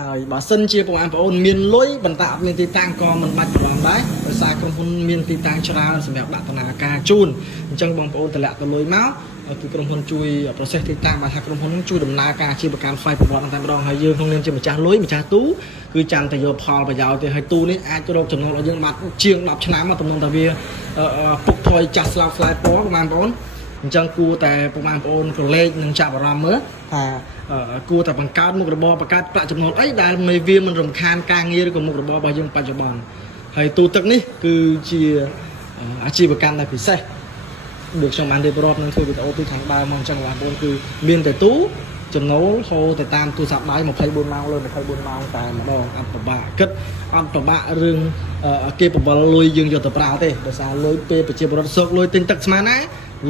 ហើយបើសិនជាបងប្អូនមានលុយបន្តអត់មានទីតាំងក៏មិនបាច់ប្រឡំដែរដោយសារក្រុមហ៊ុនមានទីតាំងច្រើនសម្រាប់ដាក់ដំណើរការជូនអញ្ចឹងបងប្អូនតម្លាក់ទៅលុយមកគឺក្រុមហ៊ុនជួយប្រសេសទីតាំងបើថាក្រុមហ៊ុននឹងជួយដំណើរការអាជីវកម្មស្វ័យប្រវត្តិតែម្ដងហើយយើងក្នុងនាមជាម្ចាស់លុយម្ចាស់ទូគឺចាំតែយកផលប្រយោជន៍ទៅហើយទូនេះអាចរកចំណូលឲ្យយើងបាត់ជាង10ឆ្នាំមកទំនងតែវាពុកថយចាស់ស្លាប់ស្លាយពណ៌បងប្អូនអញ្ចឹងគួរតែបងប្អូនក្រឡេកនឹងចាប់អារម្មណ៍មើលថាគួរតែបង្កើតមុខរបរបង្កើតប្រាក់ចំណូលអីដែលមេវាមិនរំខានការងារឬក៏មុខរបររបស់យើងបច្ចុប្បន្នហើយទូទឹកនេះគឺជាអាជីវកម្មដែលពិសេសដូចខ្ញុំបានរៀបរាប់នឹងធ្វើវីដេអូពីខាងដើមមកអញ្ចឹងបងប្អូនគឺមានតែទូចំណូលហូរទៅតាមទូរស័ព្ទដៃ24ម៉ោងលើ24ម៉ោងតែម្ដងអត់ពិបាកគិតអត់ពិបាករឿងគេបបលលុយយើងយកទៅប្រើទេដោយសារលុយពេលប្រជាពលរដ្ឋសោកលុយទិញទឹកស្មានណា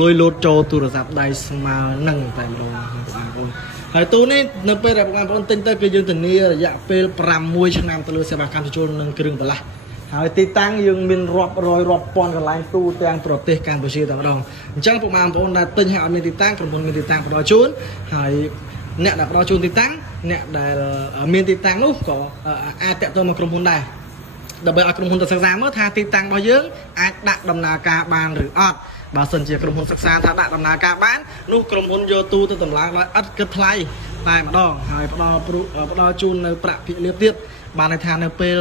លុយលោតចូលទូរស័ព្ទដៃស្មើនឹងតែម្ដងបងប្អូនហើយទូនេះនៅពេលដែលបងប្អូនទិញទៅគឺយើងធានារយៈពេល6ឆ្នាំទៅលើសេវាកម្មជួលនឹងគ្រឿងបន្លាស់ហើយទីតាំងយើងមានរាប់រយរាប់ពាន់កន្លែងទូទាំងប្រទេសកម្ពុជាតែម្ដងអញ្ចឹងបងប្អូនដែលទិញហើយអត់មានទីតាំងក្រុមហ៊ុនមានទីតាំងផ្ដល់ជូនហើយអ្នកដែលផ្ដល់ជូនទីតាំងអ្នកដែលមានទីតាំងនោះក៏អាចតាក់ទងមកក្រុមហ៊ុនដែរដើម្បីឲ្យក្រុមហ៊ុនទៅសិក្សាមើលថាទីតាំងរបស់យើងអាចដាក់ដំណើរការបានឬអត់បើសិនជាក្រុមហ៊ុនសិក្សាថាដាក់ដំណើរការបាននោះក្រុមហ៊ុនយកទូទៅតម្លើងដោយឥតគិតថ្លៃតែម្ដងហើយផ្ដល់ជូននៅប្រាក់ភិលាភទៀតបានន័យថានៅពេល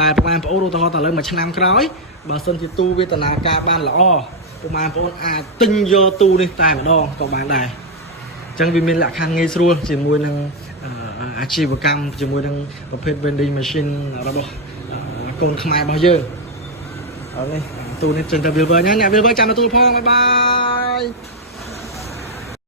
ដែលបងប្អូនឧទាហរណ៍តើលើមួយឆ្នាំក្រោយបើសិនជាទូវាដំណើរការបានល្អបងប្អូនអាចទិញយកទូនេះតែម្ដងក៏បានដែរអញ្ចឹងវាមានលក្ខខណ្ឌងាយស្រួលជាមួយនឹងអាជីវកម្មជាមួយនឹងប្រភេទ vending machine របស់កូនខ្មែររបស់យើងអរនេះទូនេះចេញទៅ Wilber ញ៉ាអ្នក Wilber ចាំទទួលផងបាយបាយ